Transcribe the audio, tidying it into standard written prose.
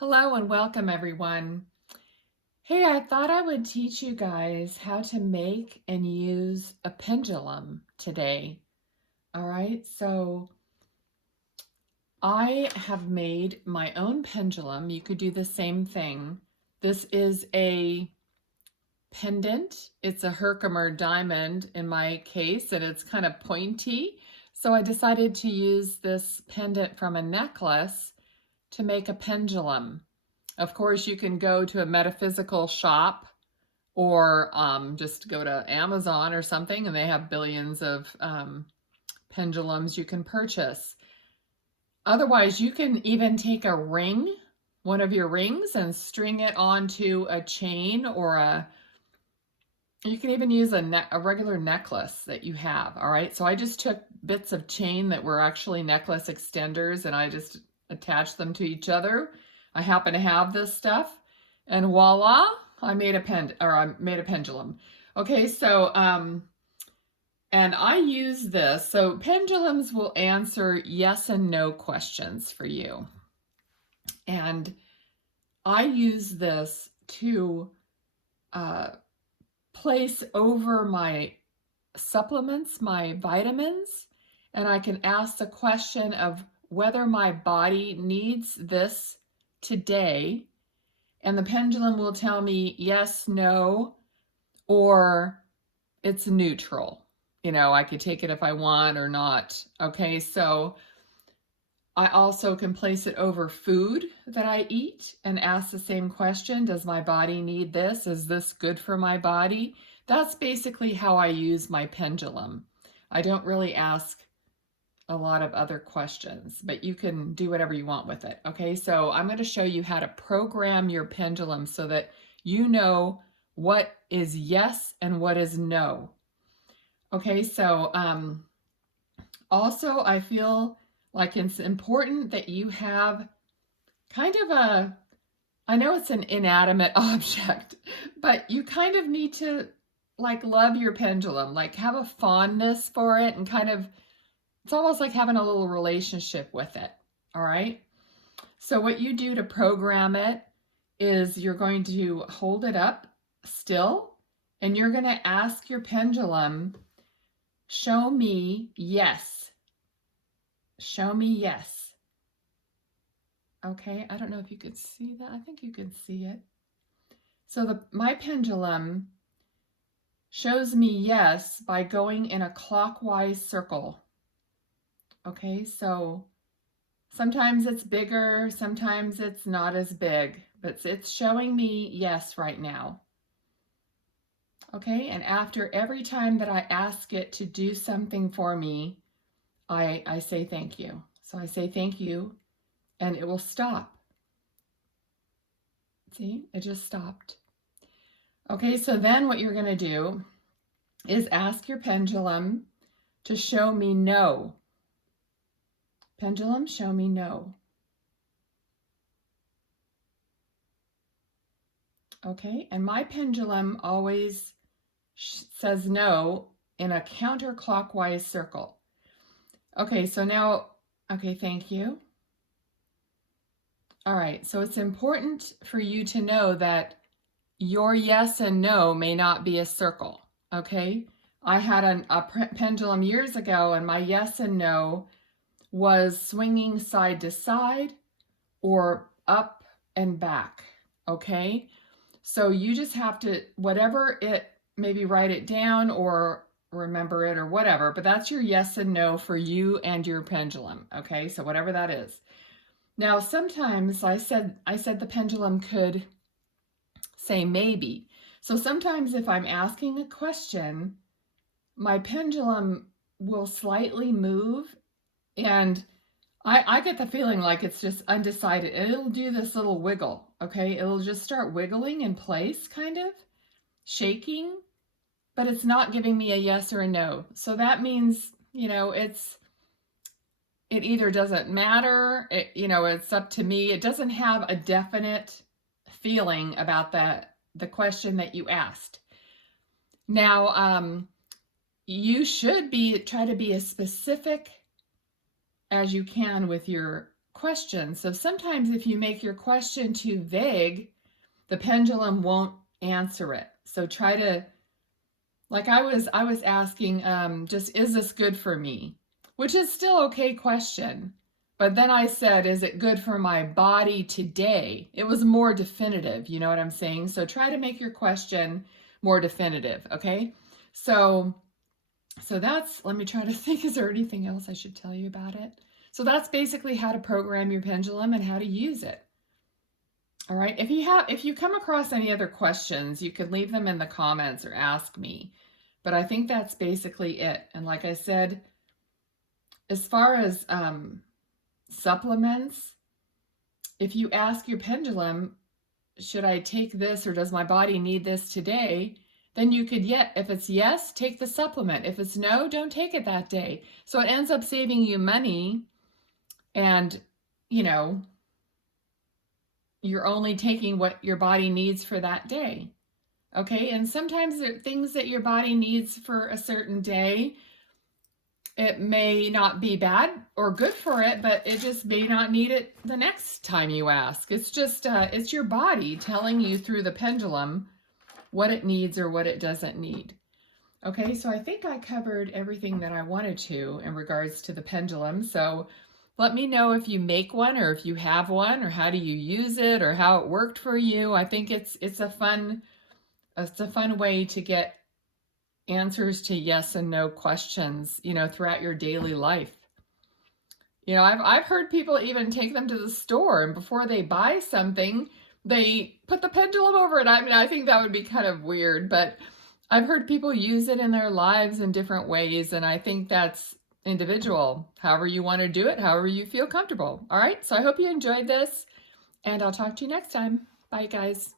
Hello and welcome everyone. Hey, I thought I would teach you guys how to make and use a pendulum today. All right, so I have made my own pendulum. You could do the same thing. This is a pendant. It's a Herkimer diamond in my case, and it's kind of pointy. So I decided to use this pendant from a necklace to make a pendulum. Of course, you can go to a metaphysical shop or just go to Amazon or something, and they have billions of pendulums you can purchase. Otherwise, you can even take a ring, one of your rings, and string it onto a chain, or you can even use a regular necklace that you have. All right, so I just took bits of chain that were actually necklace extenders, and I just attached them to each other. I happen to have this stuff, and voila, I made a pendulum. Okay, so and I use this. So pendulums will answer yes and no questions for you. And I use this to place over my supplements, my vitamins, and I can ask the question of whether my body needs this today, and the pendulum will tell me yes, no, or it's neutral. I could take it if I want or not. Okay, so I also can place it over food that I eat and ask the same question. Does my body need this? Is this good for my body? That's basically how I use my pendulum. I don't really ask a lot of other questions, but you can do whatever you want with it. Okay, so I'm going to show you how to program your pendulum so that you know what is yes and what is no. Okay, so also I feel like it's important that you have kind of I know it's an inanimate object, but you kind of need to like love your pendulum, like have a fondness for it, and kind of, it's almost like having a little relationship with it. All right. So what you do to program it is you're going to hold it up still, and you're going to ask your pendulum, show me yes. Show me yes. Okay, I don't know if you could see that. I think you can see it. So my pendulum shows me yes by going in a clockwise circle. Okay, so sometimes it's bigger, sometimes it's not as big, but it's showing me yes right now. Okay, and after every time that I ask it to do something for me, I say thank you. So I say thank you, and it will stop. See, it just stopped. Okay, so then what you're going to do is ask your pendulum to show me no. Pendulum, show me no. Okay, and my pendulum always says no in a counterclockwise circle. Okay, so now, okay, thank you. All right, so it's important for you to know that your yes and no may not be a circle, okay? I had a pendulum years ago, and my yes and no was swinging side to side or up and back, okay? So you just have to, whatever it, maybe write it down or remember it or whatever, but that's your yes and no for you and your pendulum, okay? So whatever that is. Now, sometimes I said the pendulum could say maybe. So sometimes if I'm asking a question, my pendulum will slightly move, and I get the feeling like it's just undecided, and it'll do this little wiggle, okay? It'll just start wiggling in place, kind of shaking, but it's not giving me a yes or a no. So that means, it either doesn't matter, it's up to me. It doesn't have a definite feeling about the question that you asked. Now, you should try to be as specific as you can with your question. So sometimes if you make your question too vague, the pendulum won't answer it. So try to, like I was asking, just, is this good for me? Which is still okay question. But then I said, is it good for my body today? It was more definitive, you know what I'm saying? So try to make your question more definitive, okay? So that's, let me try to think, is there anything else I should tell you about it? So that's basically how to program your pendulum and how to use it. All right, if you come across any other questions, you could leave them in the comments or ask me. But I think that's basically it. And like I said, as far as supplements, if you ask your pendulum, should I take this or does my body need this today? Then you could, if it's yes, take the supplement. If it's no, don't take it that day. So it ends up saving you money, and you know, you're only taking what your body needs for that day. Okay, and sometimes there are things that your body needs for a certain day. It may not be bad or good for it, but it just may not need it the next time you ask. It's just, it's your body telling you through the pendulum what it needs or what it doesn't need. Okay, so I think I covered everything that I wanted to in regards to the pendulum. So let me know if you make one or if you have one, or how do you use it, or how it worked for you. I think it's a fun way to get answers to yes and no questions, you know, throughout your daily life. You know, I've heard people even take them to the store, and before they buy something, they put the pendulum over it. I mean, I think that would be kind of weird, but I've heard people use it in their lives in different ways, and I think that's individual. However you want to do it, however you feel comfortable. All right, so I hope you enjoyed this, and I'll talk to you next time. Bye, guys.